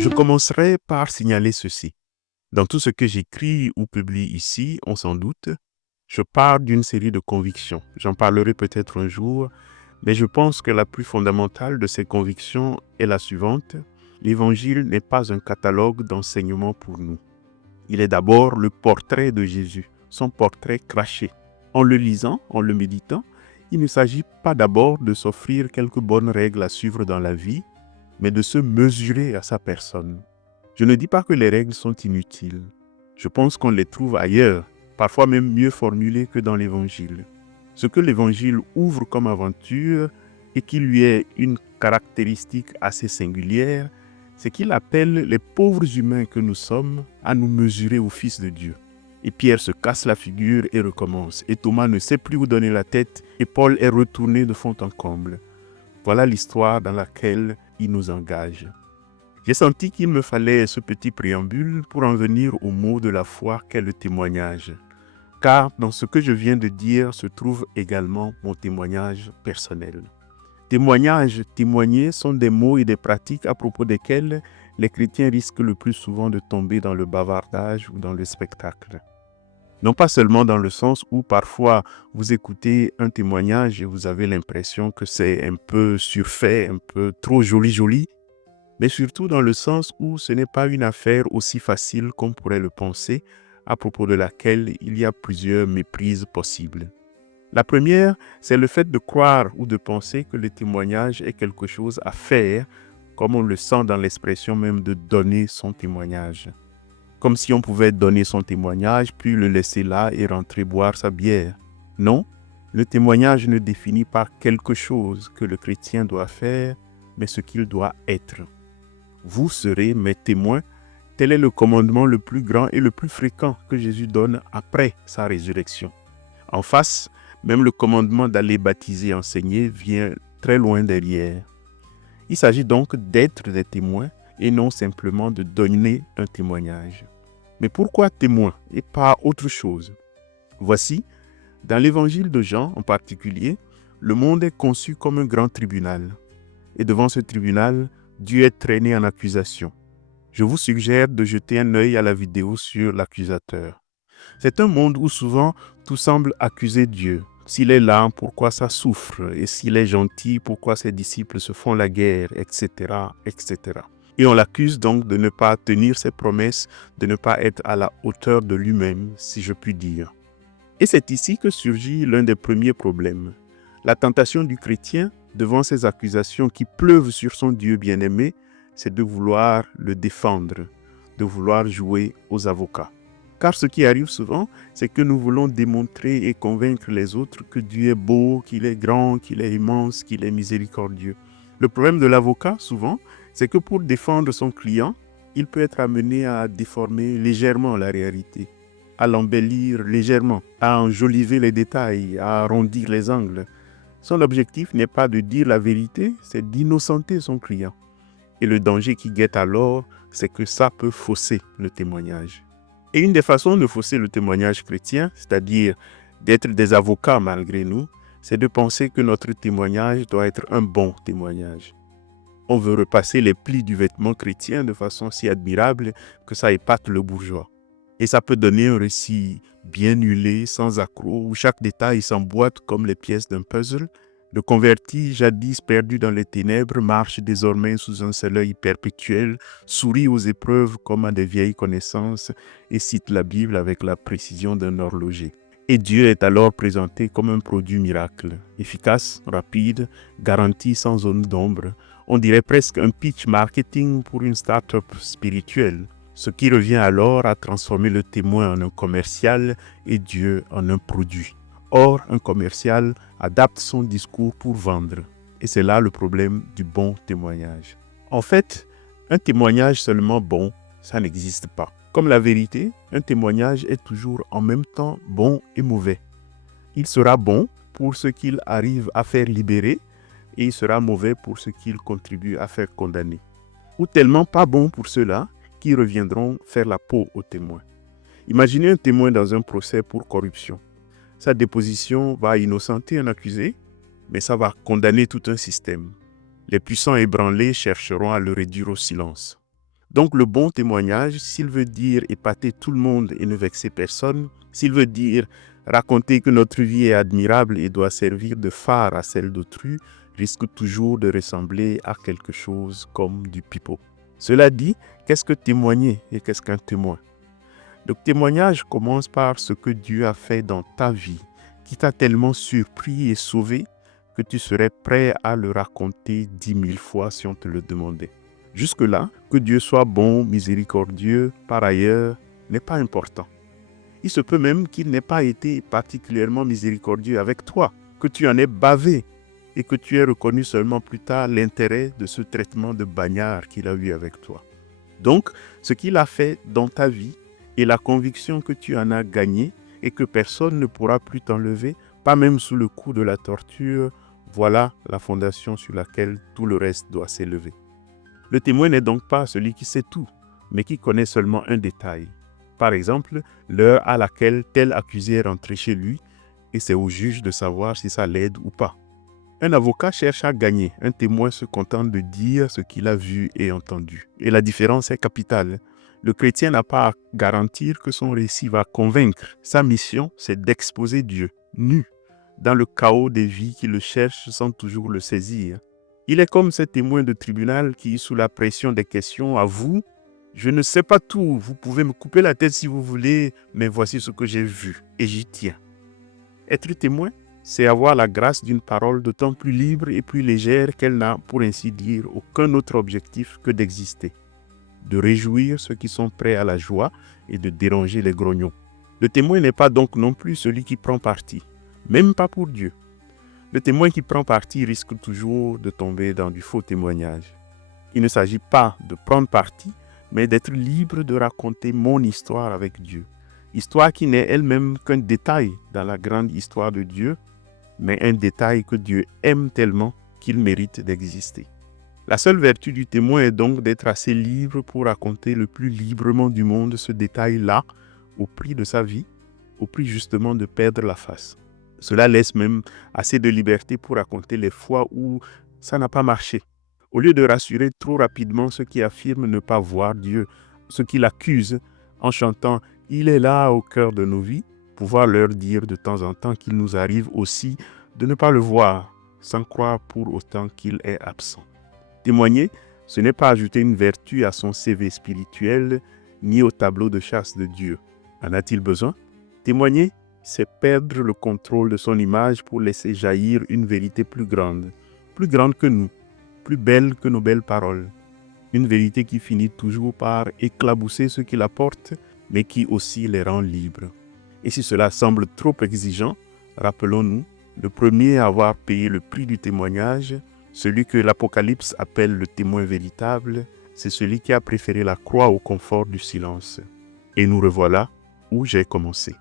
Je commencerai par signaler ceci. Dans tout ce que j'écris ou publie ici, on s'en doute, je pars d'une série de convictions. J'en parlerai peut-être un jour, mais je pense que la plus fondamentale de ces convictions est la suivante. L'Évangile n'est pas un catalogue d'enseignements pour nous. Il est d'abord le portrait de Jésus, son portrait craché. En le lisant, en le méditant, il ne s'agit pas d'abord de s'offrir quelques bonnes règles à suivre dans la vie, mais de se mesurer à sa personne. Je ne dis pas que les règles sont inutiles. Je pense qu'on les trouve ailleurs, parfois même mieux formulées que dans l'Évangile. Ce que l'Évangile ouvre comme aventure et qui lui est une caractéristique assez singulière, c'est qu'il appelle les pauvres humains que nous sommes à nous mesurer au Fils de Dieu. Et Pierre se casse la figure et recommence. Et Thomas ne sait plus où donner la tête et Paul est retourné de fond en comble. Voilà l'histoire dans laquelle il nous engage. J'ai senti qu'il me fallait ce petit préambule pour en venir au mot de la foi qu'est le témoignage. Car dans ce que je viens de dire se trouve également mon témoignage personnel. Témoignage, témoigner sont des mots et des pratiques à propos desquels les chrétiens risquent le plus souvent de tomber dans le bavardage ou dans le spectacle. Non pas seulement dans le sens où parfois vous écoutez un témoignage et vous avez l'impression que c'est un peu surfait, un peu trop joli, mais surtout dans le sens où ce n'est pas une affaire aussi facile qu'on pourrait le penser, à propos de laquelle il y a plusieurs méprises possibles. La première, c'est le fait de croire ou de penser que le témoignage est quelque chose à faire, comme on le sent dans l'expression même de donner son témoignage. Comme si on pouvait donner son témoignage, puis le laisser là et rentrer boire sa bière. Non, le témoignage ne définit pas quelque chose que le chrétien doit faire, mais ce qu'il doit être. Vous serez mes témoins. Tel est le commandement le plus grand et le plus fréquent que Jésus donne après sa résurrection. En face, même le commandement d'aller baptiser et enseigner vient très loin derrière. Il s'agit donc d'être des témoins et non simplement de donner un témoignage. Mais pourquoi témoin et pas autre chose? Voici, dans l'évangile de Jean en particulier, le monde est conçu comme un grand tribunal. Et devant ce tribunal, Dieu est traîné en accusation. Je vous suggère de jeter un œil à la vidéo sur l'accusateur. C'est un monde où souvent tout semble accuser Dieu. S'il est là, pourquoi ça souffre? Et s'il est gentil, pourquoi ses disciples se font la guerre, etc., etc. Et on l'accuse donc de ne pas tenir ses promesses, de ne pas être à la hauteur de lui-même, si je puis dire. Et c'est ici que surgit l'un des premiers problèmes. La tentation du chrétien, devant ces accusations qui pleuvent sur son Dieu bien-aimé, c'est de vouloir le défendre, de vouloir jouer aux avocats. Car ce qui arrive souvent, c'est que nous voulons démontrer et convaincre les autres que Dieu est beau, qu'il est grand, qu'il est immense, qu'il est miséricordieux. Le problème de l'avocat, souvent, c'est que pour défendre son client, il peut être amené à déformer légèrement la réalité, à l'embellir légèrement, à enjoliver les détails, à arrondir les angles. Son objectif n'est pas de dire la vérité, c'est d'innocenter son client. Et le danger qui guette alors, c'est que ça peut fausser le témoignage. Et une des façons de fausser le témoignage chrétien, c'est-à-dire d'être des avocats malgré nous, c'est de penser que notre témoignage doit être un bon témoignage. On veut repasser les plis du vêtement chrétien de façon si admirable que ça épate le bourgeois. Et ça peut donner un récit bien huilé, sans accroc, où chaque détail s'emboîte comme les pièces d'un puzzle. Le converti, jadis perdu dans les ténèbres, marche désormais sous un seul œil perpétuel, sourit aux épreuves comme à des vieilles connaissances et cite la Bible avec la précision d'un horloger. Et Dieu est alors présenté comme un produit miracle, efficace, rapide, garanti sans zone d'ombre. On dirait presque un pitch marketing pour une start-up spirituelle. Ce qui revient alors à transformer le témoin en un commercial et Dieu en un produit. Or, un commercial adapte son discours pour vendre. Et c'est là le problème du bon témoignage. En fait, un témoignage seulement bon, ça n'existe pas. Comme la vérité, un témoignage est toujours en même temps bon et mauvais. Il sera bon pour ce qu'il arrive à faire libérer et il sera mauvais pour ce qu'il contribue à faire condamner. Ou tellement pas bon pour ceux-là qui reviendront faire la peau au témoin. Imaginez un témoin dans un procès pour corruption. Sa déposition va innocenter un accusé, mais ça va condamner tout un système. Les puissants ébranlés chercheront à le réduire au silence. Donc le bon témoignage, s'il veut dire épater tout le monde et ne vexer personne, s'il veut dire raconter que notre vie est admirable et doit servir de phare à celle d'autrui, risque toujours de ressembler à quelque chose comme du pipeau. Cela dit, qu'est-ce que témoigner et qu'est-ce qu'un témoin? Le témoignage commence par ce que Dieu a fait dans ta vie, qui t'a tellement surpris et sauvé que tu serais prêt à le raconter 10 000 fois si on te le demandait. Jusque-là, que Dieu soit bon, miséricordieux, par ailleurs, n'est pas important. Il se peut même qu'il n'ait pas été particulièrement miséricordieux avec toi, que tu en aies bavé et que tu aies reconnu seulement plus tard l'intérêt de ce traitement de bagnard qu'il a eu avec toi. Donc, ce qu'il a fait dans ta vie et la conviction que tu en as gagné et que personne ne pourra plus t'enlever, pas même sous le coup de la torture, voilà la fondation sur laquelle tout le reste doit s'élever. Le témoin n'est donc pas celui qui sait tout, mais qui connaît seulement un détail. Par exemple, l'heure à laquelle tel accusé est rentré chez lui, et c'est au juge de savoir si ça l'aide ou pas. Un avocat cherche à gagner, un témoin se contente de dire ce qu'il a vu et entendu. Et la différence est capitale. Le chrétien n'a pas à garantir que son récit va convaincre. Sa mission, c'est d'exposer Dieu, nu, dans le chaos des vies qui le cherchent sans toujours le saisir. Il est comme ces témoins de tribunal qui, sous la pression des questions, avouent « Je ne sais pas tout, vous pouvez me couper la tête si vous voulez, mais voici ce que j'ai vu et j'y tiens. » Être témoin, c'est avoir la grâce d'une parole d'autant plus libre et plus légère qu'elle n'a, pour ainsi dire, aucun autre objectif que d'exister, de réjouir ceux qui sont prêts à la joie et de déranger les grognons. Le témoin n'est pas donc non plus celui qui prend parti, même pas pour Dieu. Le témoin qui prend parti risque toujours de tomber dans du faux témoignage. Il ne s'agit pas de prendre parti, mais d'être libre de raconter mon histoire avec Dieu. Histoire qui n'est elle-même qu'un détail dans la grande histoire de Dieu, mais un détail que Dieu aime tellement qu'il mérite d'exister. La seule vertu du témoin est donc d'être assez libre pour raconter le plus librement du monde ce détail-là, au prix de sa vie, au prix justement de perdre la face. Cela laisse même assez de liberté pour raconter les fois où ça n'a pas marché. Au lieu de rassurer trop rapidement ceux qui affirment ne pas voir Dieu, ceux qui l'accusent en chantant « Il est là au cœur de nos vies », pouvoir leur dire de temps en temps qu'il nous arrive aussi de ne pas le voir, sans croire pour autant qu'il est absent. Témoigner, ce n'est pas ajouter une vertu à son CV spirituel, ni au tableau de chasse de Dieu. En a-t-il besoin? Témoigner, c'est perdre le contrôle de son image pour laisser jaillir une vérité plus grande que nous, plus belle que nos belles paroles. Une vérité qui finit toujours par éclabousser ceux qui la portent, mais qui aussi les rend libres. Et si cela semble trop exigeant, rappelons-nous, le premier à avoir payé le prix du témoignage, celui que l'Apocalypse appelle le témoin véritable, c'est celui qui a préféré la croix au confort du silence. Et nous revoilà où j'ai commencé.